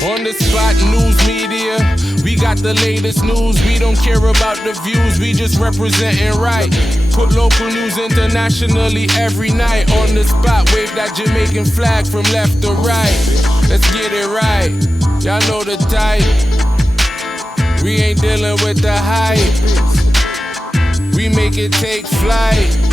On the spot news media, we got the latest news. We don't care about the views, we just representing right. Put local news internationally every night. On the spot, wave that Jamaican flag from left to right. Let's get it right, y'all know the type. We ain't dealing with the hype. We make it take flight.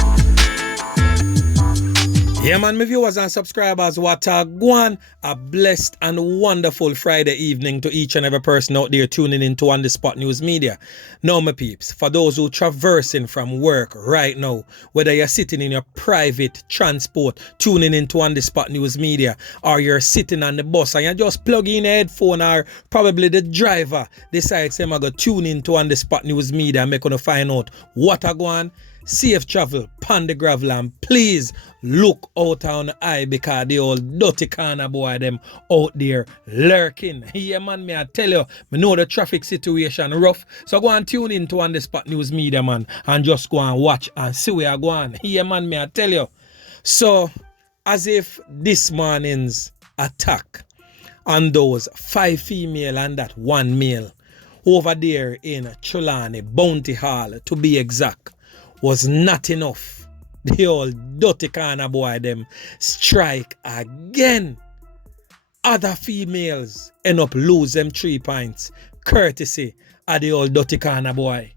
Yeah, man, my viewers and subscribers, what a guan. A blessed and wonderful Friday evening to each and every person out there tuning into On The Spot News Media. Now, my peeps, for those who traversing from work right now, whether you're sitting in your private transport tuning into On The Spot News Media, or you're sitting on the bus and you just plug in a headphone, or probably the driver decides I'm going to tune into On The Spot News Media and make you find out what a guan. Safe travel, pan the gravel, and please look out on the eye because the old dirty corner boy them out there lurking. Yeah, man, me I tell you, me know the traffic situation rough. So go and tune into On The Spot News Media, man, and just go and watch and see where I go on. Yeah, man, me I tell you. So, as if this morning's attack on those 5 female and that 1 male over there in Trelawney, Bounty Hall, to be exact, was not enough. The old dirty corner boy them strike again. Other females end up lose them 3 points courtesy of the old dirty corner boy.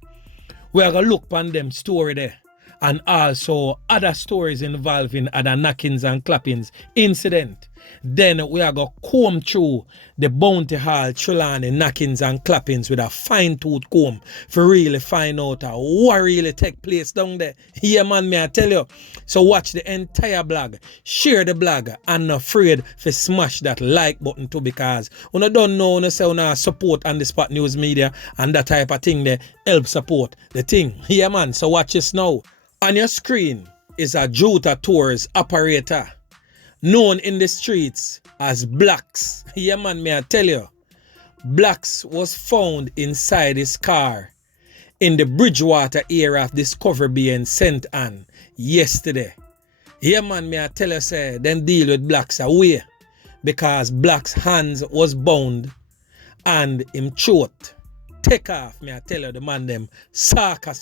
We're gonna look on them story there and also other stories involving other knockings and clappings incident. Then we are going to comb through the Bounty Hall, Trelawney, knockings and clappings with a fine-tooth comb for really find out what really take place down there. Yeah, man, me I tell you. So watch the entire blog, share the blog, and not afraid to smash that like button too, because you don't know, you say you support On The Spot News Media and that type of thing there help support the thing. Yeah, man, so watch this now. On your screen is a Jota Tours operator, known in the streets as Blacks. Yeah, man, may I tell you, Blacks was found inside his car in the Bridgewater area of Discovery Bay in St. Anne yesterday. Yeah, man, may I tell you, say, them deal with Blacks away because Blacks' hands was bound and him throat take off. May I tell you, the man them saka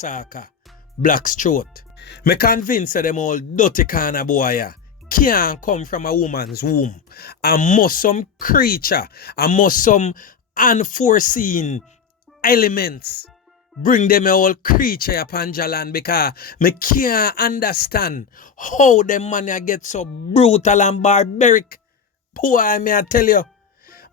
Blacks' throat. Me convinced them all dirty corner boy can't come from a woman's womb. And must some creature, and must some unforeseen elements bring them all creature upon Jalan, because me can't understand how them man get so brutal and barbaric. Boy, me I tell you,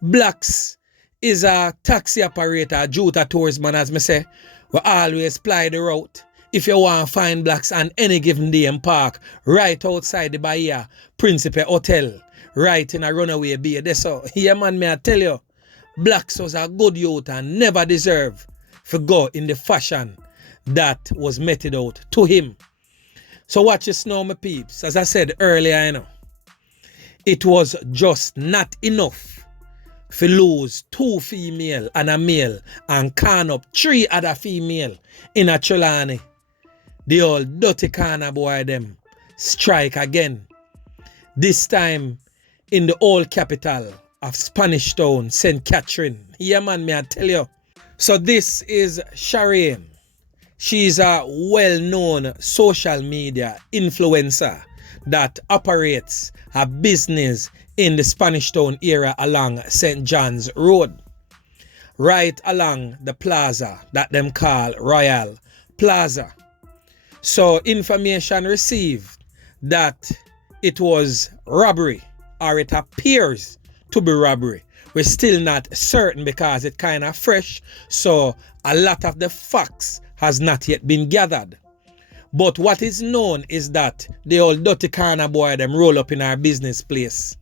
Blacks is a taxi operator, a Jota Tours man, as me say, we always ply the route. If you want to find Blacks on any given day in park, right outside the Bahia Principe Hotel, right in a runaway bay. That's all. Yeah, man, may I tell you, Blacks was a good youth and never deserved to go in the fashion that was meted out to him. So watch this now, my peeps. As I said earlier, you know, it was just not enough to lose 2 female and a male and can up 3 other female in a Trelawney. The old dirty corner boy them strike again. This time in the old capital of Spanish Town, St. Catherine. Yeah, man, may I tell you. So this is Farin. She's a well-known social media influencer that operates a business in the Spanish Town area along St. John's Road. Right along the plaza that them call Royal Plaza. So information received that it was robbery, or it appears to be robbery. We're still not certain because it's kind of fresh, so a lot of the facts has not yet been gathered. But what is known is that the old dirty corner boy them roll up in our business place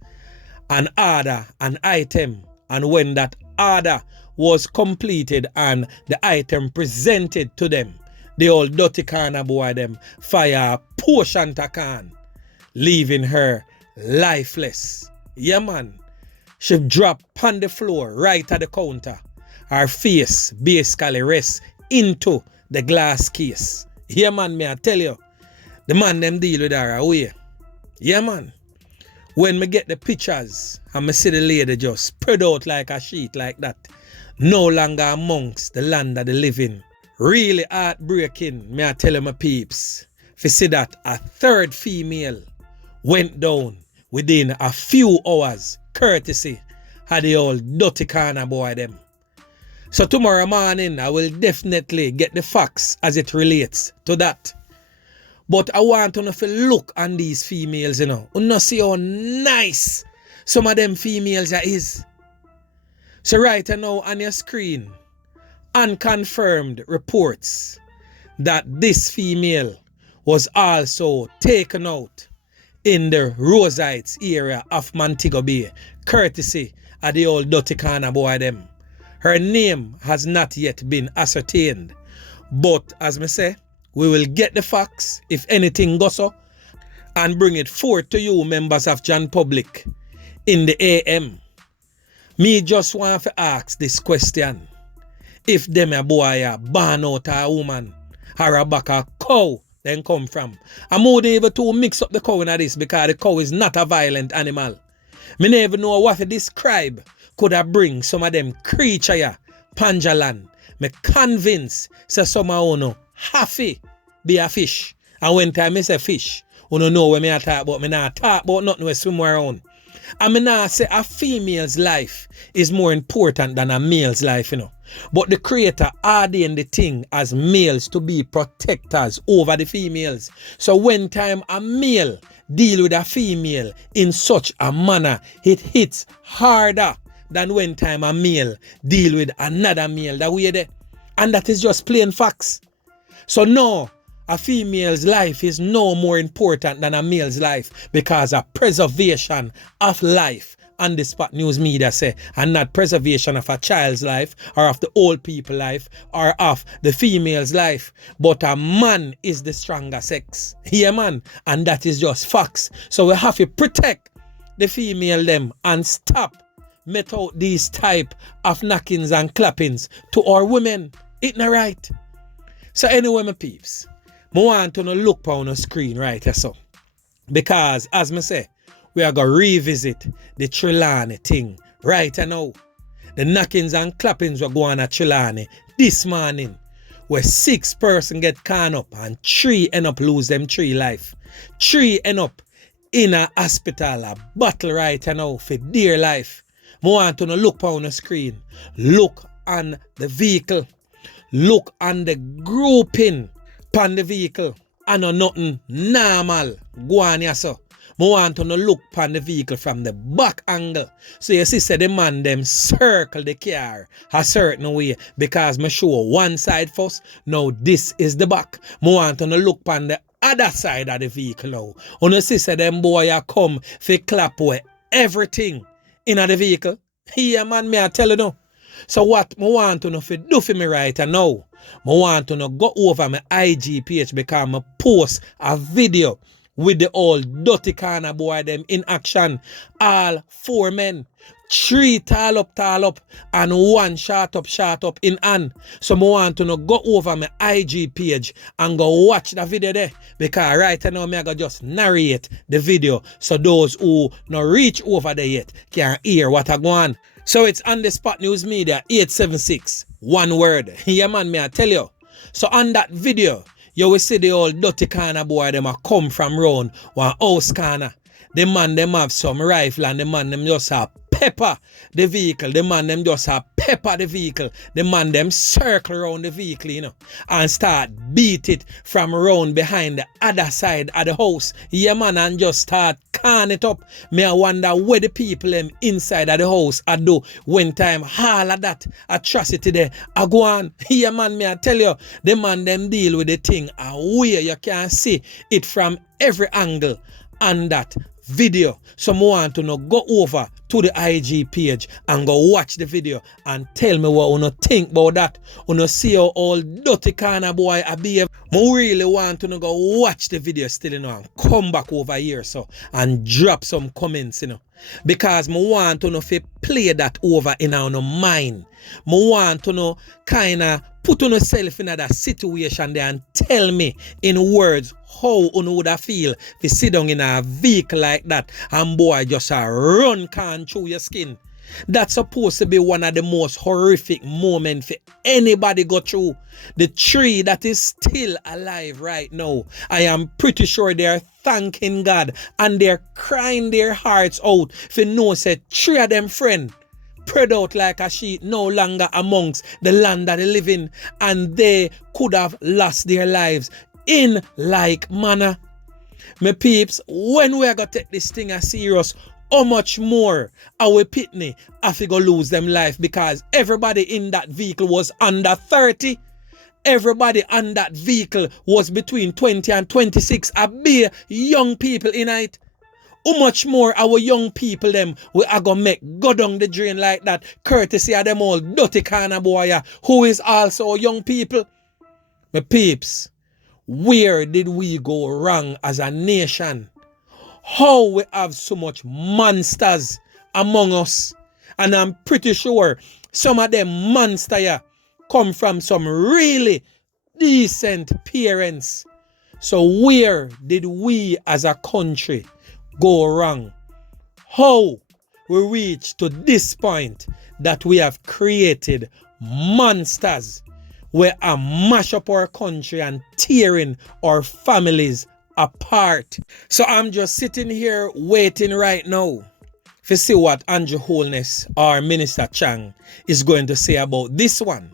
and order an item, and when that order was completed and the item presented to them, the old dirty corner boy them fire a portion to can, leaving her lifeless. Yeah, man. She dropped on the floor right at the counter. Her face basically rests into the glass case. Yeah, man, may I tell you, the man them deal with her away. Yeah, man. When me get the pictures and me see the lady just spread out like a sheet like that, no longer amongst the land of the living. Really heartbreaking, me I tell you my peeps. If you see that a third female went down within a few hours, courtesy of the old dirty corner boy them. So tomorrow morning I will definitely get the facts as it relates to that. But I want to look on these females, you know. You see how nice some of them females is. So right now on your screen, unconfirmed reports that this female was also taken out in the Rose Heights area of Montego Bay, courtesy of the old dirty corner boy them. Her name has not yet been ascertained. But as me say, we will get the facts, if anything goes so, and bring it forth to you, members of John Public, in the AM. Me just want to ask this question. If them a boy a born out a woman, or a back a cow, then come from. I'm more than able to mix up the cow in this because the cow is not a violent animal. Me never know what to describe could have bring some of them creature ya, Panjalan. Me convinced say some of you happy be a fish. And when time I say fish, you don't know what me talk about. Me not talk about nothing we swim around. And me not say a female's life is more important than a male's life, you know. But the creator ordained the thing as males to be protectors over the females. So when time a male deal with a female in such a manner, it hits harder than when time a male deal with another male that way there. And that is just plain facts. So no, a female's life is no more important than a male's life because of preservation of life. On the spot news media say, and not preservation of a child's life or of the old people's life or of the female's life. But a man is the stronger sex. Yeah, man. And that is just facts. So we have to protect the female them and stop met out these type of knockings and clappings to our women. It's not right. So anyway, my peeps, I want to look on the screen right here so. Because as me say, we are going to revisit the Trelawney thing right now. The knockings and clappings were going at Trelawney this morning, where 6 persons get caught up and 3 end up lose them 3 life. 3 end up in a hospital, a battle right now for dear life. I want to look on the screen, look on the vehicle, look on the grouping on the vehicle, and nothing normal go on here so. I want to look upon the vehicle from the back angle. So you see, the man them circle the car a certain way because I show one side first. Now this is the back. I want to look upon the other side of the vehicle now. And you see, them boy come for clap away everything in the vehicle. Here man, me I tell you now. So what I want to do for me right now, I want to go over my IG page because I post a video with the old dirty corner boy them in action. All 4 men. 3 tall up, and 1 shot up in hand. So I want to go over my IG page and go watch the video there. Because right now I go just narrate the video. So those who not reach over there yet can hear what I go on. So it's on the Spot News Media 876. One word. Yeah man, me I tell you. So on that video, you will see the old dirty corner boy them a come from round one house corner. The man them have some rifle and the man them just have pepper the vehicle. The man them just have pepper the vehicle. The man them circle around the vehicle, you know, and start beat it from around behind the other side of the house. Yeah man, and just start can it up. Me I wonder where the people them inside of the house I do when time all of that atrocity there I go on. Yeah man, me I tell you, the man them deal with the thing where you can see it from every angle on that video. So I want to go over to the IG page and go watch the video and tell me what you think about that. You see how all dirty corner boy I behave. I really want to go watch the video still, you know, and come back over here so and drop some comments, you know. Because I want to play that over in our mind. I want to kind of put on yourself in that situation there and tell me in words how you would feel if you sit down in a vehicle like that and boy just run can through your skin. That's supposed to be one of the most horrific moments for anybody go through. The tree that is still alive right now, I am pretty sure they are thanking God and they're crying their hearts out for no say 3 of them friend spread out like a sheep no longer amongst the land that they live in, and they could have lost their lives in like manner. My peeps, when we are going to take this thing as serious, how much more our pitney have to go lose them life, because everybody in that vehicle was under 30. Everybody on that vehicle was between 20 and 26. A be young people in it. How much more our young people them we are gonna make go down the drain like that, courtesy of them all dirty kind of boy who is also young people. My peeps, where did we go wrong as a nation? How we have so much monsters among us, and I'm pretty sure some of them monsters come from some really decent parents. So where did we as a country go wrong? How we reach to this point that we have created monsters where are mash up our country and tearing our families apart. So I'm just sitting here waiting right now to see what Andrew Holness or Minister Chang is going to say about this one,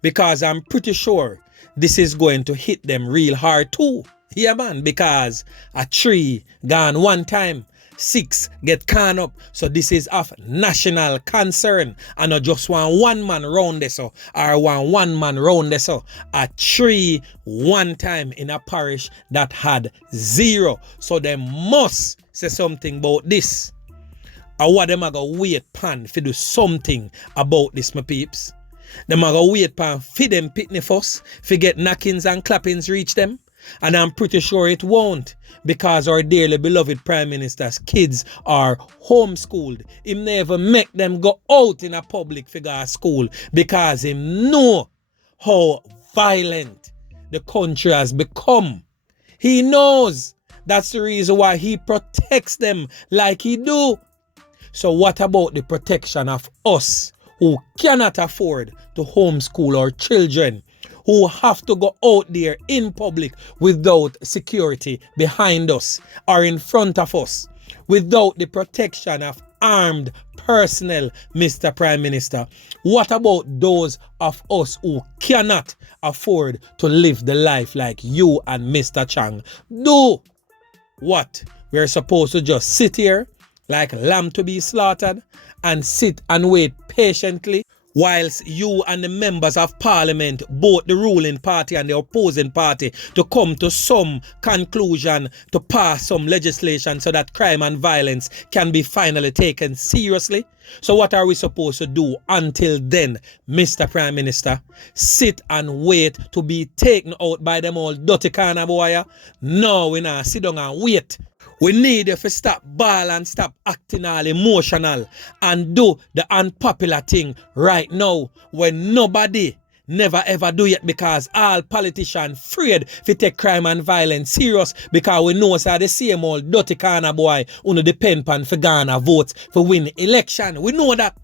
because I'm pretty sure this is going to hit them real hard too. Yeah man, because a 3 gone one time, 6 get can up. So this is of national concern, and not just one man round this or one man round this. A 3 one time in a parish that had 0. So they must say something about this. Or what them are going to wait pan to do something about this, my peeps. Them are going to wait pan for them pitney first, for get knockings and clappings reach them. And I'm pretty sure it won't, because our dearly beloved Prime Minister's kids are homeschooled. He never make them go out in a public figure school, because he know how violent the country has become. He knows that's the reason why he protects them like he do. So what about the protection of us who cannot afford to homeschool our children, who have to go out there in public without security behind us or in front of us, without the protection of armed personnel, Mr. Prime Minister? What about those of us who cannot afford to live the life like you and Mr. Chang do? What? We're supposed to just sit here like lamb to be slaughtered and sit and wait patiently whilst you and the members of parliament, both the ruling party and the opposing party, to come to some conclusion to pass some legislation so that crime and violence can be finally taken seriously? So what are we supposed to do until then, Mr. Prime Minister? Sit and wait to be taken out by them all dirty kind of boy? No, we not sit down and wait. We need you to stop ball and stop acting all emotional and do the unpopular thing right now, when nobody never ever do it, because all politicians afraid to take crime and violence serious, because we know it's the same old dirty kind of boy who depend on for Ghana votes for win election. We know that.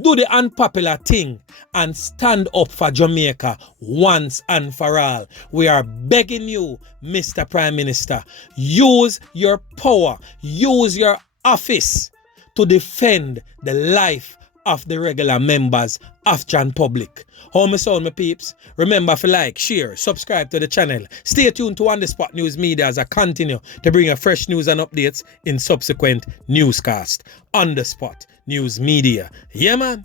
Do the unpopular thing and stand up for Jamaica once and for all. We are begging you, Mr. Prime Minister, use your power, use your office to defend the life of the regular members of Jan Public. How me sound, my peeps? Remember to like, share, subscribe to the channel. Stay tuned to On The Spot News Media as I continue to bring you fresh news and updates in subsequent newscasts. On The Spot News Media. Yeah, man.